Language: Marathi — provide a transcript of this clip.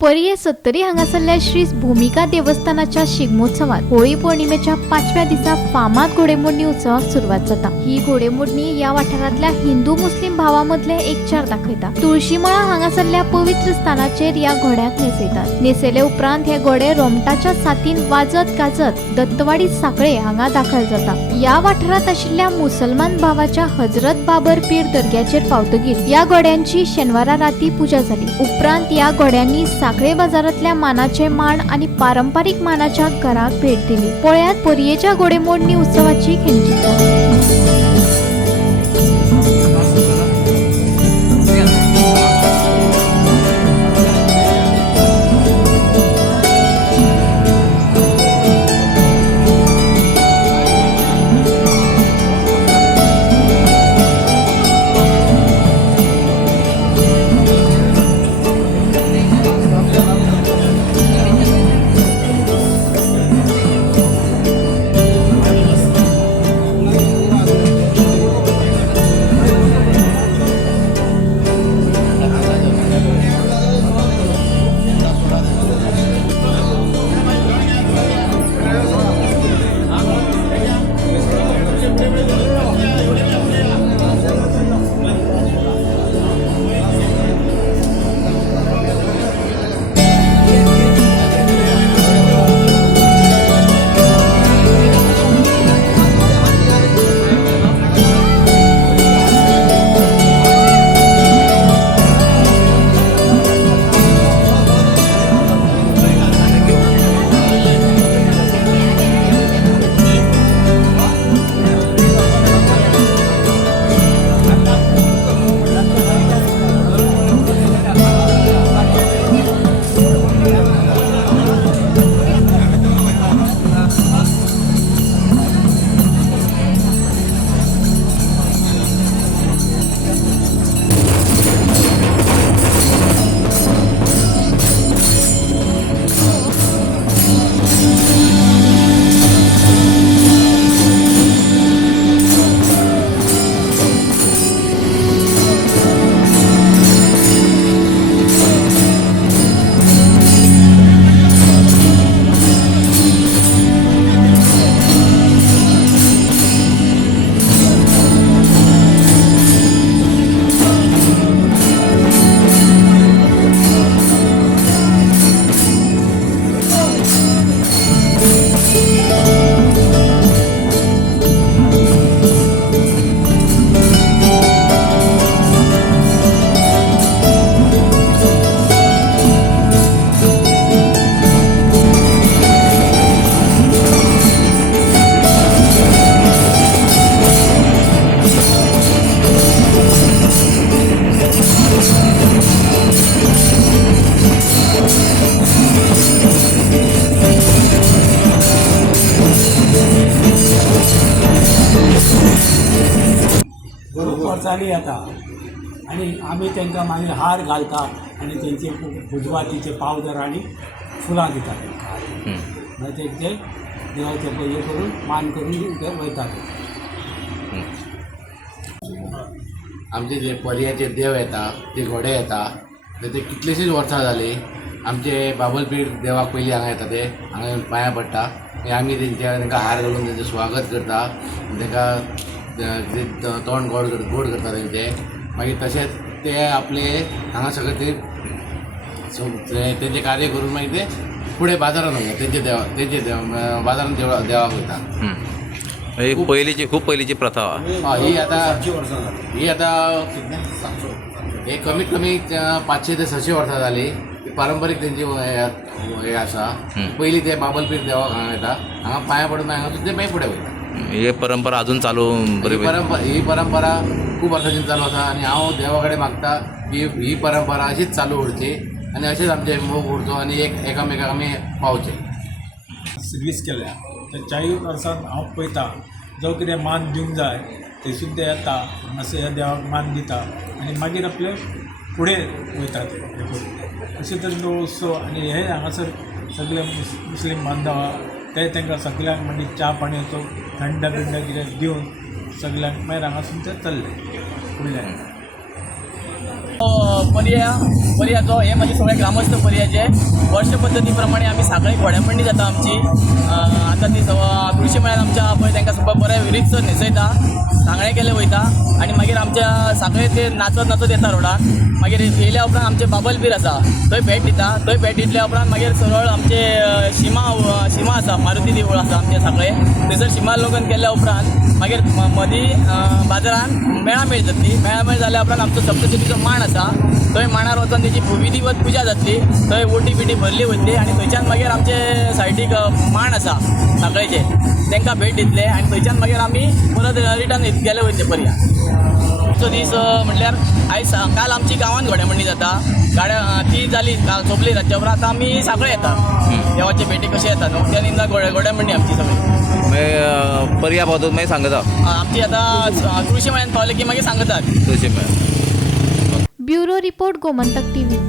पर्ये 70 हांगासरल्या श्री भूमिका देवस्थानाच्या शिगमोत्सवात होळी पौर्णिमेच्या 5व्या दिसा फामाद घोडेमोडणी उत्सवाक सुरुवात जाता। ही घोडेमोडणी या वाठारांतल्या हिंदू मुस्लिम भावांमदले एकचार दाखयता। तुळशीमळा हांगासरल्या पवित्र स्थानाचेर या घोड्याक नेसयतात। नेसयले उपरांत हे घोडे रोमटाच्या साथीन वाजत गाजत दत्तवाडी साखळे हांगा दाखल जाता। या वाठारात आशिल्ल्या मुसलमान भावाच्या हजरत बाबर पीर दर्ग्याचेर पावतकीर या घोड्यांची शेनवारा राती पूजा जाली। उपरांत या घोड्यांनी साखळे बाजारातल्या मानाचे मांड आणि पारंपारिक मानाच्या घराक भेट दिली। पळयात पर्येच्या घोडेमोडणी उत्सवाची खिंचित। बरोबर जाली आता आणि आम्ही त्यांना मागीर हार घालता आणि त्यांचे उजवातीचे पावडर आणि फुलां दितात मागीर तेंचे देवाचे हे करून मान करून ते वयतात। आमचे जे पर्याचे देव येता ते घोडे येता ते कितलेशीच वर्सां जाली। आमचे बाबलपीर देवाक पयलीं हांगा येता ते हांगा पांयां पडटा आनी आमी तांकां हार घालून तेंचें स्वागत करता, तांकां तोंड गोड करता तेंचें। मागीर तशेंच ते आपले हांगा सगळे तेंचे कार्य करून मागीर ते फुडें बाजारान वयता तेंचे बाजारान देवाक वयता। खूप पयलींची प्रथा ही आतां हे कमीत कमी 500 ते 600 वर्सां जाली। पारंपारीक तेंची हे आसा। पयलीं ते बाबलपीर देवाक हांगा येता, हांगा पांयां पडून हांगा ते मागीर फुडें वयता। ही परंपरा अजून चालू ही परंपरा खूब वर्सांची चालू आसा आनी हांव देवा कडेन मागता की ही परंपरा अशीच चालू उरची आनी अशेंच आमचे मोग उरचो आनी एकामेकाक आमी पावचे। सर्वीस केल्या त्या 40 वर्सांत हांव पळयता जो कितें मान दिवंक जाय ते सुद्दां येता मातशें ह्या देवाक मान दिता आनी मागीर आपले फुडें वयता ते हे करून। अशें तरेन उत्सव आनी हे हांगासर सगळे मुस्लीम बांधव ते तांकां सगळ्यांक म्हणजे च्या पाणयाचो थंड बिंड कितें दिवन सगळ्यांक मागीर हांगासून ते चल्ले फुडल्यान। पर्याचो हे म्हणजे सगळे ग्रामस्थ पर्याचे वर्ष पद्दती प्रमाणे आमी साखळे घोड्यामंडी जाता आमची आतां ती तुळशी मेळ्यान आमच्या पळय तांकां सगळं बरें रितसर न्हेसयता सांगणे केले वयता आनी मागीर आमच्या साखळे ते नाचत येता रोडार मागीर येयल्या उपरांत आमचे बाबल बीर आसा थंय भेट दिता थंय भेट दितल्या उपरांत मागीर सरळ आमचे शिमा आसा मारुती देवूळ आसा आमचे साखळे थंयसर शिमा लोगन केल्या उपरांत मागीर मदीं बाजारान मेळामेळ जातली मेळामेळ जाल्या उपरांत आमचो सप्तशतीचो मांड आसा थंय मांडार वचून तेजी विधिवत पुजा जातली थंय ओटी बिटी भरली वतली आनी थंयच्यान मागीर आमचे सायडीक मांड आसा साखळेचे तांकां भेट दितले आनी थंयच्यान मागीर आमी परत रिटर्न गेले वयतले पर्या आमचो दीस म्हटल्यार आयज काल आमची गांवांत घोड्यामंडी जाता गाड्या ती जाली सोंपली रातच्या उपरांत आतां आमी साखळे येता देवाचे भेटी कशे येता न्हू त्या निमतान घोड्यामंडी आमची सगळी पर्या पावतून मागीर सांगता आमची आतां तुळशी मेळ्यान पावले की मागीर सांगतात तशें मेळ ब्युरो रिपोर्ट गोमंतक टीव्ही.